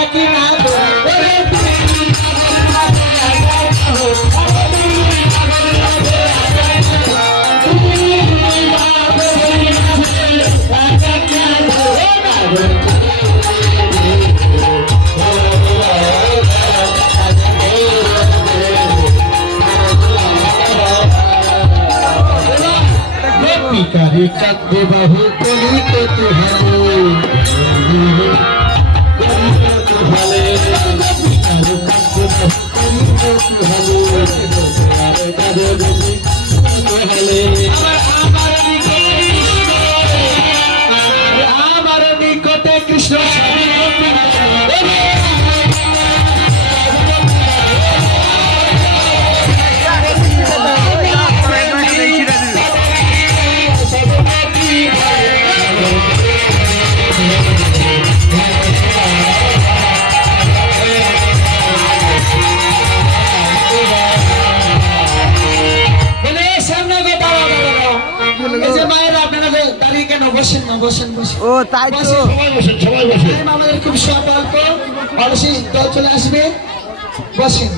একই না पिकारे कांदे बाहु कोली को तुहारे पिकारे कांदे बाहु कोली को तुहारे আমার নিকটে কৃষ্ণ বসেন না বসেন বসেন ও তাই তো সবাই বসেন সবাই বসেন আমাদের খুব স্বল্প অবশ্যই দল চলে আসবে বসেন